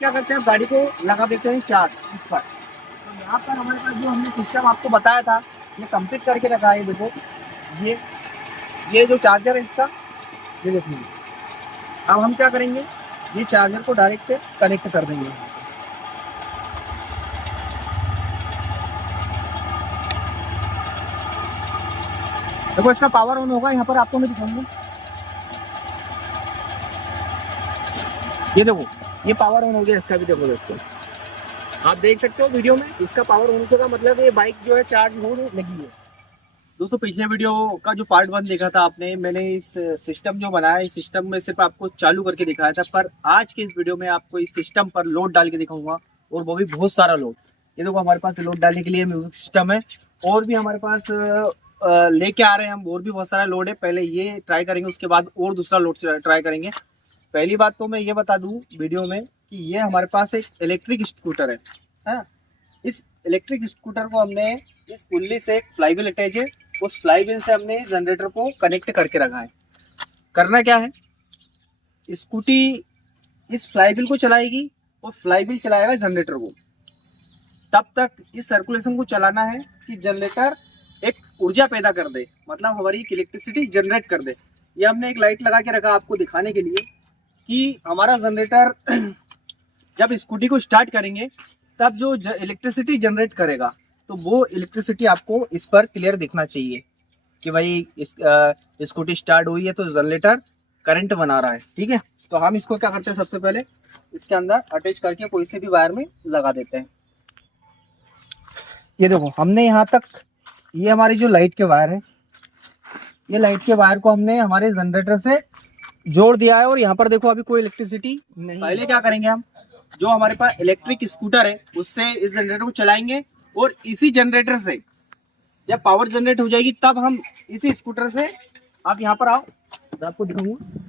क्या करते हैं, गाड़ी को लगा देते हैं चार्ज इस पर। तो यहाँ पर हमारे पास जो हमने सिस्टम आपको बताया था ये कंप्लीट करके रखा है। देखो ये ये जो चार्जर है इसका, ये देखिए। अब हम क्या करेंगे, ये चार्जर को डायरेक्ट कनेक्ट कर देंगे। देखो इसका पावर ऑन होगा, यहाँ पर आपको मैं दिखाऊंगा। ये देखो ये पावर ऑन हो गया इसका भी। देखो दोस्तों आप देख सकते हो वीडियो में, इसका पावर ऑन का मतलब ये बाइक जो है चार्ज होने लगी है। दोस्तों पिछले वीडियो का जो पार्ट 1 देखा था आपने, मैंने इस सिस्टम जो बनाया इस सिस्टम में सिर्फ आपको चालू करके दिखाया था, पर आज के इस वीडियो में आपको इस सिस्टम पर लोड डाल के दिखाऊंगा, और वो भी बहुत सारा लोड। ये देखो हमारे पास लोड डालने के लिए म्यूजिक सिस्टम है, और भी हमारे पास लेके आ रहे हैं हम, और भी बहुत सारा लोड है। पहले ये ट्राई करेंगे, उसके बाद और दूसरा लोड ट्राई करेंगे। पहली बात तो मैं ये बता दूं वीडियो में कि ये हमारे पास एक इलेक्ट्रिक स्कूटर है। इस इलेक्ट्रिक स्कूटर को हमने इस पुल्ली से एक फ्लाईव्हील अटैच है, उस फ्लाईव्हील से हमने जनरेटर को कनेक्ट करके रखा है। करना क्या है, स्कूटी इस फ्लाईव्हील को चलाएगी और फ्लाईव्हील चलाएगा जनरेटर को। तब तक इस सर्कुलेशन को चलाना है कि जनरेटर एक ऊर्जा पैदा कर दे, मतलब हमारी इलेक्ट्रिसिटी जनरेट कर दे। ये हमने एक लाइट लगा के रखा आपको दिखाने के लिए कि हमारा जनरेटर जब स्कूटी को स्टार्ट करेंगे तब जो इलेक्ट्रिसिटी जनरेट करेगा, तो वो इलेक्ट्रिसिटी आपको इस पर क्लियर दिखना चाहिए कि भाई स्कूटी स्टार्ट हुई है तो जनरेटर करंट बना रहा है। ठीक है, तो हम इसको क्या करते हैं, सबसे पहले इसके अंदर अटैच करके कोई से भी वायर में लगा देते हैं। ये देखो हमने यहाँ तक, ये हमारी जो लाइट के वायर है, ये लाइट के वायर को हमने हमारे जनरेटर से जोड़ दिया है, और यहाँ पर देखो अभी कोई इलेक्ट्रिसिटी नहीं। पहले क्या करेंगे, हम जो हमारे पास इलेक्ट्रिक स्कूटर है उससे इस जनरेटर को चलाएंगे, और इसी जनरेटर से जब पावर जनरेट हो जाएगी तब हम इसी स्कूटर से, आप यहाँ पर आओ मैं आपको दिखाऊंगा।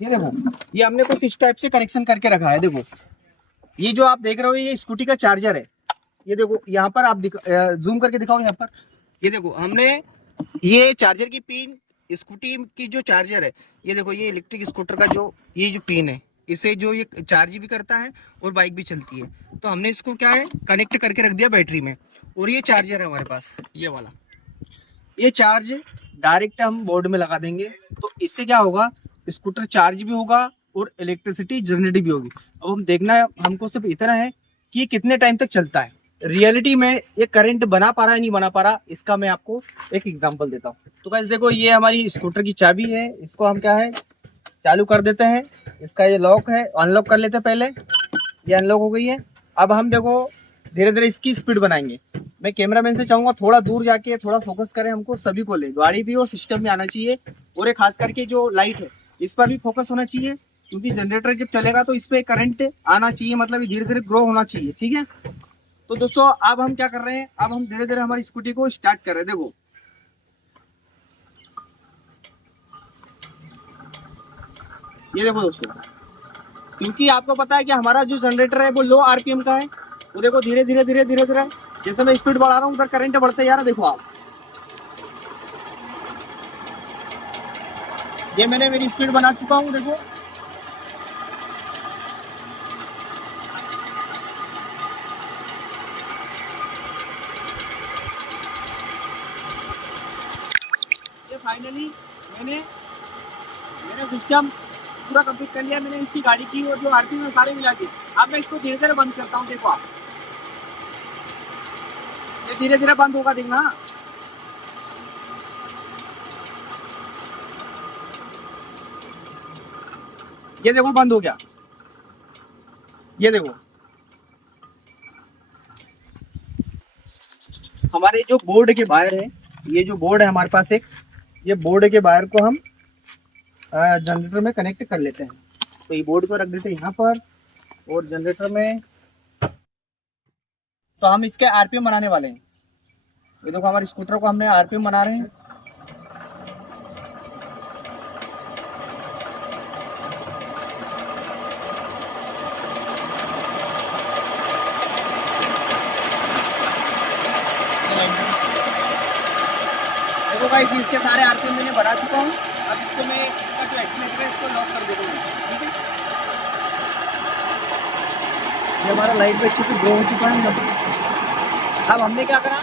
ये देखो ये हमने कुछ इस टाइप से कनेक्शन करके रखा है। देखो ये जो आप देख रहे हो ये स्कूटी का चार्जर है। ये देखो यहाँ पर आप जूम करके दिखाओ यहाँ पर। ये देखो हमने ये चार्जर की पिन, स्कूटी की जो चार्जर है, ये देखो ये इलेक्ट्रिक स्कूटर का जो ये जो पिन है, इसे जो ये चार्ज भी करता है और बाइक भी चलती है। तो हमने इसको क्या है कनेक्ट करके रख दिया बैटरी में, और ये चार्जर है हमारे पास ये वाला। ये चार्ज डायरेक्ट हम बोर्ड में लगा देंगे, तो इससे क्या होगा, स्कूटर चार्ज भी होगा और इलेक्ट्रिसिटी जनरेट भी होगी। अब हम देखना है हमको सिर्फ इतना है कि ये कितने टाइम तक चलता है। रियलिटी में ये करंट बना पा रहा है नहीं बना पा रहा, इसका मैं आपको एक एग्जांपल देता हूँ। तो गाइस देखो ये हमारी स्कूटर की चाबी है, इसको हम क्या है चालू कर देते हैं। इसका ये लॉक है, अनलॉक कर लेते हैं पहले। ये अनलॉक हो गई है। अब हम देखो धीरे धीरे इसकी स्पीड बनाएंगे। मैं कैमरामैन से चाहूंगा थोड़ा दूर जाके थोड़ा फोकस करें, हमको सभी को ले, गाड़ी भी और सिस्टम में आना चाहिए, और एक खास करके जो लाइट है इस पर भी फोकस होना चाहिए, क्योंकि जनरेटर जब चलेगा तो इस पे करंट आना चाहिए, मतलब धीरे धीरे ग्रो होना चाहिए। ठीक है, तो दोस्तों अब हम क्या कर रहे हैं, अब हम धीरे धीरे हमारी स्कूटी को स्टार्ट कर रहे हैं। देखो ये देखो दोस्तों, क्योंकि आपको पता है कि हमारा जो जनरेटर है वो लो आरपीएम का है। वो देखो धीरे धीरे धीरे धीरे धीरे जैसे मैं स्पीड बढ़ा रहा हूँ उधर करंट बढ़ते जा रहा है। देखो आप, ये मैंने मेरी स्पीड बना चुका हूँ। देखो ये फाइनली मैंने मेरा सिस्टम पूरा कंप्लीट कर लिया मैंने इसकी गाड़ी की, और जो आरपीएम है सारे मिला के। अब मैं इसको धीरे धीरे बंद करता हूँ। देखो आप, ये धीरे धीरे बंद होगा, देखना। ये देखो बंद हो गया। ये देखो हमारे जो बोर्ड के वायर है, ये जो बोर्ड है हमारे पास एक, ये बोर्ड के वायर को हम जनरेटर में कनेक्ट कर लेते हैं। तो ये बोर्ड को रख देते हैं यहाँ पर, और जनरेटर में तो हम इसके आरपीएम बनाने वाले हैं। ये देखो हमारे स्कूटर को हमने आरपीएम बना रहे हैं। देखो गाइस इसके सारे आरपीएम मैंने बना चुका हूँ। अब इसको मैं इसका जो एक्सीलरेटर है इसको लॉक कर देता हूँ। ठीक है, ये हमारा लाइट भी अच्छे से ग्रो हो चुका है। अब हमने क्या करा,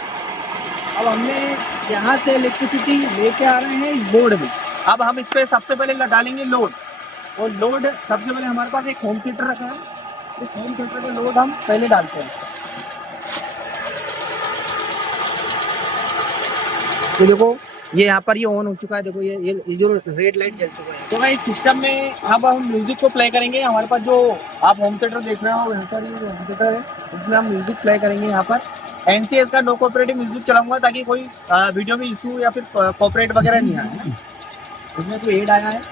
अब हमने यहाँ से इलेक्ट्रिसिटी लेके आ रहे हैं इस बोर्ड में। अब हम इस पर सबसे पहले डालेंगे लोड, और लोड सबसे पहले हमारे पास एक होम थिएटर रखा है, इस होम थिएटर का लोड हम पहले डालते हैं। तो देखो ये यहाँ पर ये ऑन हो चुका है, देखो ये जो रेड लाइट जल चुका है। तो भाई सिस्टम में अब हम म्यूजिक को प्ले करेंगे। हमारे पास जो आप होम थिएटर देख रहे हो, यहाँ पर ये होम थिएटर है, इसमें हम म्यूजिक प्ले करेंगे। यहाँ पर NCS का नो कॉपरेटिव म्यूजिक चलाऊंगा ताकि कोई वीडियो में इशू या फिर कॉपरेट वगैरह नहीं आए। इसमें तो एड आया है।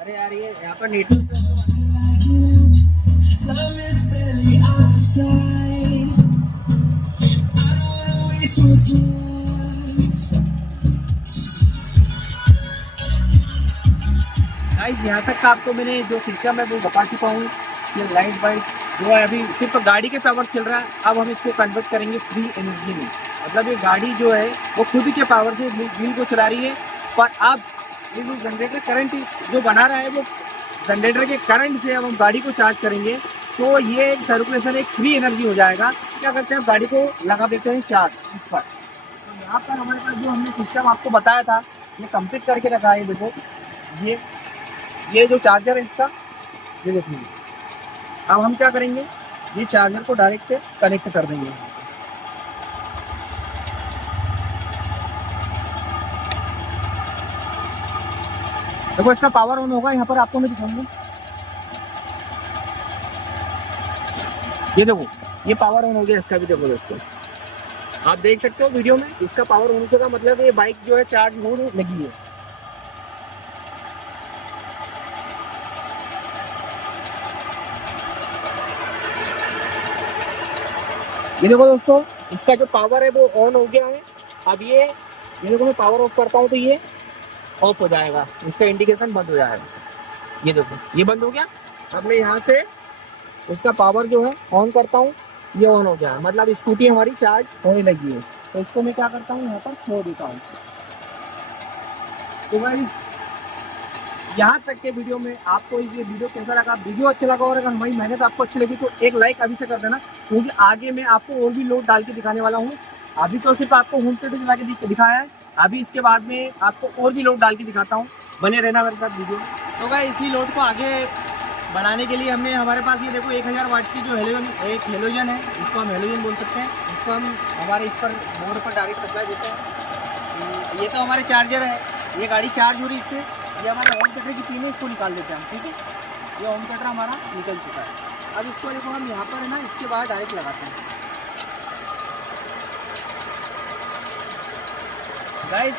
अरे यार ये यहाँ पर नेट गाइस, यहाँ तक का आपको मैंने जो सिस्टम है वो बता चुका हूँ। ये लाइट वाइट जो है अभी सिर्फ गाड़ी के पावर चल रहा है, अब हम इसको कन्वर्ट करेंगे फ्री एनर्जी में। मतलब ये गाड़ी जो है वो खुद के पावर से व्हील को चला रही है, पर अब ये जो जनरेटर करंट जो बना रहा है वो जनरेटर के करंट से अब हम गाड़ी को चार्ज करेंगे, तो ये सर्कुलेशन एक फ्री एनर्जी हो जाएगा। क्या करते हैं, गाड़ी को लगा देते हैं चार्ज इस पर। तो यहाँ पर हमारे पास जो हमने सिस्टम आपको बताया था ये कंप्लीट करके रखा है। देखो ये जो चार्जर है इसका, ये देखिए। अब हम क्या करेंगे, ये चार्जर को डायरेक्ट कनेक्ट कर देंगे। देखो इसका पावर ऑन होगा, यहाँ पर आपको मैं दिखाऊंगा। ये देखो ये पावर ऑन हो गया इसका भी। देखो दोस्तों आप देख सकते हो वीडियो में, इसका पावर होने से का मतलब ये बाइक जो है चार्ज होने लगी है। ये देखो दोस्तों इसका जो पावर है वो ऑन हो गया है। अब ये देखो मैं पावर ऑफ करता हूँ तो ये ऑफ हो जाएगा, इसका इंडिकेशन बंद हो जाएगा। ये देखो ये बंद हो गया। अब मैं यहाँ से इसका पावर जो है ऑन करता हूँ, ये ऑन हो गया, मतलब स्कूटी हमारी चार्ज होने लगी है। तो इसको मैं क्या करता हूँ, यहाँ पर छोड़ देता हूँ। तो भाई यहाँ तक के वीडियो में आपको ये वीडियो कैसा लगा, वीडियो अच्छा लगा और अगर हमारी मेहनत आपको अच्छी लगी तो एक लाइक अभी से कर देना, क्योंकि आगे मैं आपको और भी लोड डाल के दिखाने वाला हूँ। अभी तो सिर्फ आपको होम थिएटर चला के दिखाया है, अभी इसके बाद में आपको और भी लोड डाल के दिखाता हूँ। बने रहना मेरे साथ वीडियो। तो भाई इसी लोड को आगे बढ़ाने के लिए हमने हमारे पास ये देखो 1000 वाट की जो हेलोजन है, इसको हम हेलोजन बोल सकते हैं। इसको हम हमारे इस पर बोर्ड पर डायरेक्ट सप्लाई देते हैं। ये तो हमारे चार्जर है, ये गाड़ी चार्ज हो रही है इससे। ये हमारे होम थिएटर की पिन है, इसको निकाल देते हैं हम, ठीक है। ये होम थिएटर हमारा निकल चुका है। अब इसको देखो हम यहाँ पर है ना, इसके बाहर डायरेक्ट लगाते हैं। गाइस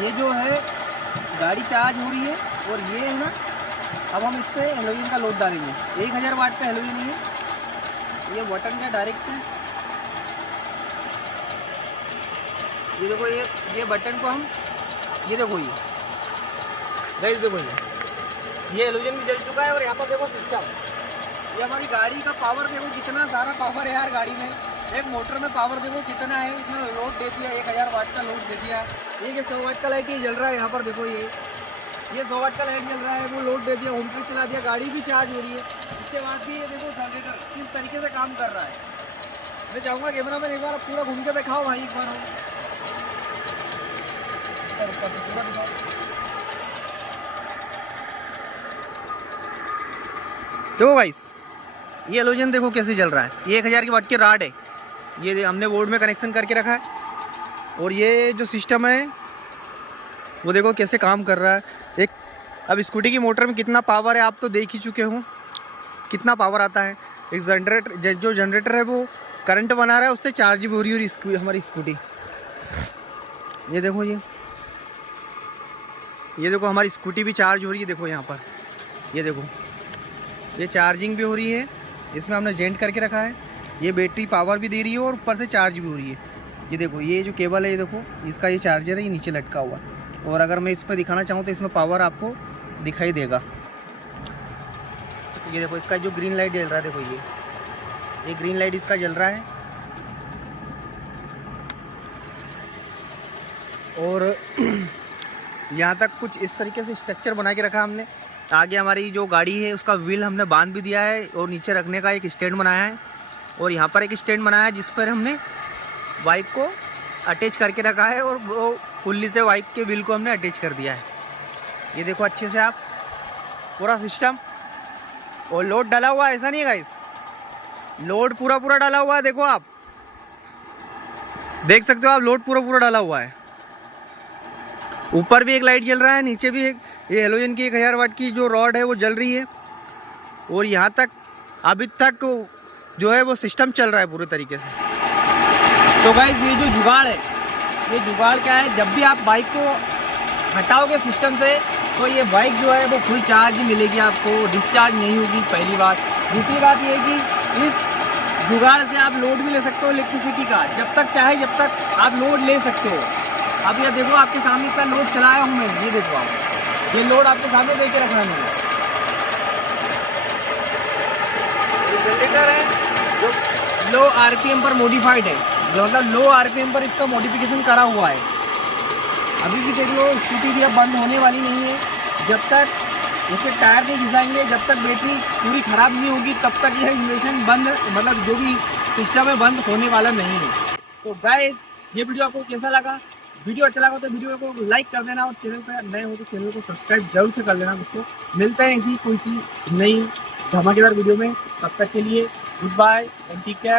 ये जो है गाड़ी चार्ज हो रही है और ये है ना, अब हम इस पर हेलोजन का लोड डालेंगे। 1000 वाट का हेलोजन है, ये बटन का डायरेक्ट है। ये देखो ये बटन को हम, ये देखो ये गाइस देखो ये हेलोजन भी जल चुका है। और यहाँ पर देखो सिस्टम, ये हमारी गाड़ी का पावर देखो कितना सारा पावर है यार गाड़ी में। एक मोटर में पावर देखो कितना है, इतना लोड दे दिया, 1000 वाट का लोड दे दिया। ये 100 वाट का लाइट ये जल रहा है, यहाँ पर देखो ये 100 वाट का लाइट जल रहा है, वो लोड दे दिया, होम पे चला दिया, गाड़ी भी चार्ज हो रही है। इसके बाद भी ये देखो जनरेटर किस तरीके से काम कर रहा है। मैं चाहूँगा कैमरा मैन एक बार पूरा घूम के दिखाओ भाई, एक बार पूरा दिखाओ। देखो गाइस ये हेलोजन देखो कैसे जल रहा है, ये 1000 की वाट की राड है, ये हमने बोर्ड में कनेक्शन करके रखा है। और ये जो सिस्टम है वो देखो कैसे काम कर रहा है। एक अब स्कूटी की मोटर में कितना पावर है आप तो देख ही चुके हो, कितना पावर आता है। एक जनरेटर जो जनरेटर है वो करंट बना रहा है, उससे चार्ज भी हो रही है हमारी स्कूटी। ये देखो ये देखो हमारी स्कूटी भी चार्ज हो रही है। देखो यहाँ पर ये देखो ये चार्जिंग भी हो रही है, इसमें हमने जेंट करके रखा है। ये बैटरी पावर भी दे रही है और ऊपर से चार्ज भी हो रही है। ये देखो ये जो केबल है, ये देखो इसका ये चार्जर है, ये नीचे लटका हुआ। और अगर मैं इस पर दिखाना चाहूँ तो इसमें पावर आपको दिखाई देगा। ये देखो इसका जो ग्रीन लाइट जल रहा है, देखो ये ग्रीन लाइट इसका जल रहा है और यहाँ तक कुछ इस तरीके से स्ट्रक्चर बना के रखा हमने। आगे हमारी जो गाड़ी है उसका व्हील हमने बांध भी दिया है और नीचे रखने का एक स्टैंड बनाया है और यहाँ पर एक स्टैंड बनाया है जिस पर हमने बाइक को अटैच करके रखा है और वो पुल्ली से बाइक के व्हील को हमने अटैच कर दिया है। ये देखो अच्छे से आप पूरा सिस्टम, और लोड डाला हुआ है, ऐसा नहीं है गाइस, लोड पूरा डाला हुआ है। देखो आप देख सकते हो, आप लोड पूरा डाला हुआ है। ऊपर भी एक लाइट जल रहा है, नीचे भी एक ये हेलोजन की 1000 वाट की जो रॉड है वो जल रही है और यहाँ तक अभी तक जो है वो सिस्टम चल रहा है पूरे तरीके से। तो गाइस ये जो जुगाड़ है, ये जुगाड़ क्या है, जब भी आप बाइक को हटाओगे सिस्टम से तो ये बाइक जो है वो फुल चार्ज मिलेगी आपको, डिस्चार्ज नहीं होगी, पहली बात। दूसरी बात ये है कि इस जुगाड़ से आप लोड भी ले सकते हो इलेक्ट्रिसिटी का, जब तक चाहे जब तक आप लोड ले सकते हो। अब ये देखो आपके सामने इतना लोड चलाया हूँ मैं, ये देखो आप, ये लोड आपके सामने दे के रखना है। ये जनरेटर है जो लो आरपीएम पर मॉडिफाइड है, जो मतलब लो आरपीएम पर इसका मॉडिफिकेशन करा हुआ है। अभी भी देख लो स्कूटी भी अब बंद होने वाली नहीं है, जब तक इसके टायर नहीं घिसाएंगे, जब तक बैटरी पूरी ख़राब नहीं होगी तब तक यह इन्वेशन बंद, मतलब जो भी सिस्टम है बंद होने वाला नहीं है। तो गाइस ये वीडियो आपको कैसा लगा? वीडियो अच्छा लगा तो वीडियो को लाइक कर देना और चैनल पर नए हो तो चैनल को सब्सक्राइब जरूर से कर लेना दोस्तों। मिलते हैं ऐसी कोई चीज़ नई धमाकेदार वीडियो में, तब तक के लिए goodbye and take care.